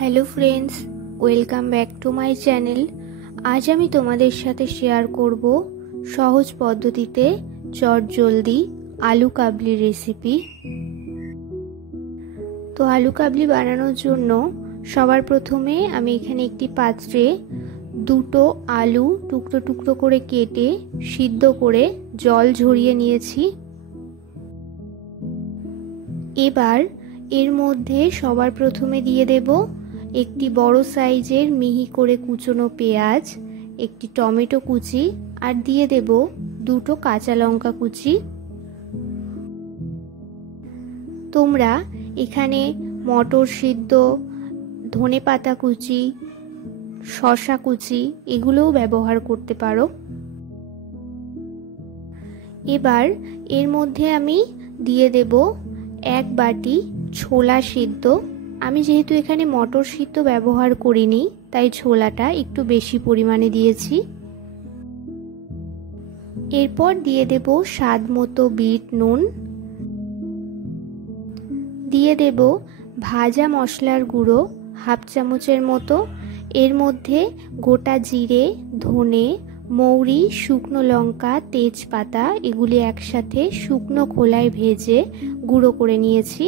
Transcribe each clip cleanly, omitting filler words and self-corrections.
Hello friends, welcome back to my channel. আজ আমি তোমাদের সাথে শেয়ার করব সহজ পদ্ধতিতে চটজলদি আলু কাবলি রেসিপি। তো আলু কাবলি বানানোর জন্য সবার প্রথমে আমি এখানে একটি পাত্রে দুটো আলু টুকরো টুকরো করে কেটে সিদ্ধ করে জল ঝরিয়ে নিয়েছি। এবার এর মধ্যে সবার প্রথমে দিয়ে দেব একটি বড় সাইজের মিহি করে কুচনো পেঁয়াজ, একটি টমেটো কুচি আর দিয়ে দেব দুটো কাঁচা লঙ্কা কুচি। তোমরা এখানে মটর সিদ্ধ, ধনেপাতা কুচি, শসা কুচি এগুলোও ব্যবহার করতে পারো। এবার এর মধ্যে আমি দিয়ে দেব এক বাটি ছোলা সিদ্ধ। আমি যেহেতু এখানে মটর সিদ্ধ ব্যবহার করিনি তাই ছোলাটা একটু বেশি পরিমাণে দিয়েছি। এরপর দিয়ে দেব স্বাদ মতো বিট নুন, দিয়ে দেব ভাজা মশলার গুঁড়ো হাফ চামচের মতো। এর মধ্যে গোটা জিরে, ধনে, মৌরি, শুকনো লঙ্কা, তেজপাতা এগুলি একসাথে শুকনো খোলায় ভেজে গুঁড়ো করে নিয়েছি।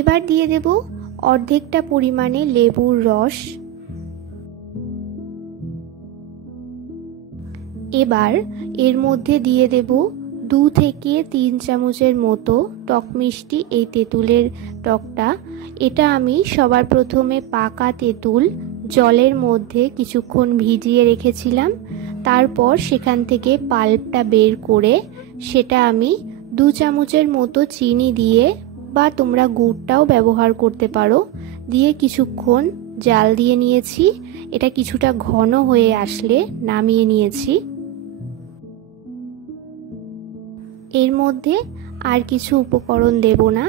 এবার দিয়ে দেব অর্ধেকটা পরিমাণে লেবুর রস। এবার এর মধ্যে দিয়ে দেব 2 থেকে 3 চামচের মতো টক মিষ্টি। এই তেঁতুলের টকটা, এটা আমি সবার প্রথমে পাকা তেঁতুল জলের মধ্যে কিছুক্ষণ ভিজিয়ে রেখেছিলাম। তারপর সেখান থেকে পাল্পটা বের করে সেটা আমি 2 চামচের মতো চিনি দিয়ে, বা তোমরা গুড়টাও ব্যবহার করতে পারো, দিয়ে কিছুক্ষণ জাল দিয়ে নিয়েছি। এটা কিছুটা ঘন হয়ে আসলে নামিয়ে নিয়েছি। এর মধ্যে আর কিছু উপকরণ দেব না।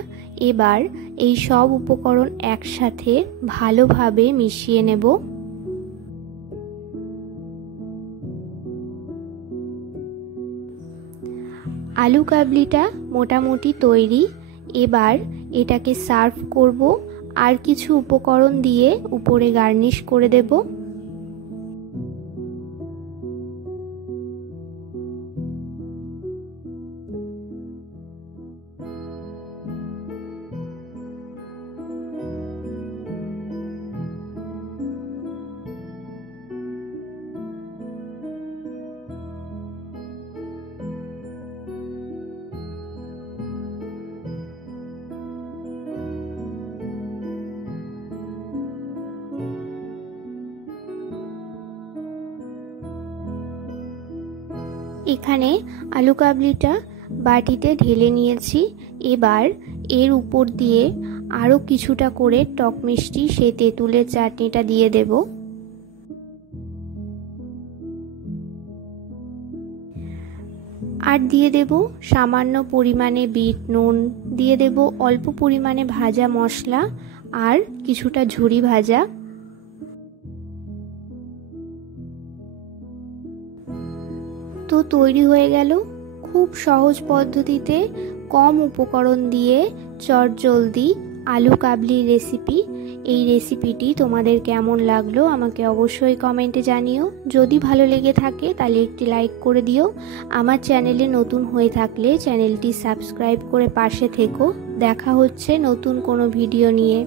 এবার এই সব উপকরণ একসাথে ভালোভাবে মিশিয়ে নেব। আলু কাবলিটা মোটামুটি তৈরি। এবার এটাকে সার্ভ করব। আর কিছু উপকরণ দিয়ে উপরে গার্নিশ করে দেব। এখানে আলু কাবলিটা বাটিতে ঢেলে নিয়েছি। এবার এর উপর দিয়ে আরও কিছুটা করে টক মিষ্টি সেই তেঁতুলের চাটনিটা দিয়ে দেব। আর দিয়ে দেব সামান্য পরিমাণে বিট নুন, দিয়ে দেব অল্প পরিমাণে ভাজা মশলা আর কিছুটা ঝুরি ভাজা। তো তৈরি হয়ে গেল খুব সহজ পদ্ধতিতে কম উপকরণ দিয়ে চটজলদি আলু কাবলি রেসিপি। এই রেসিপিটি তোমাদের কেমন লাগলো আমাকে অবশ্যই কমেন্টে জানিও। যদি ভালো লেগে থাকে তাহলে একটি লাইক করে দিও। আমার চ্যানেলে নতুন হয়ে থাকলে চ্যানেলটি সাবস্ক্রাইব করে পাশে থেকো। দেখা হচ্ছে নতুন কোনো ভিডিও নিয়ে।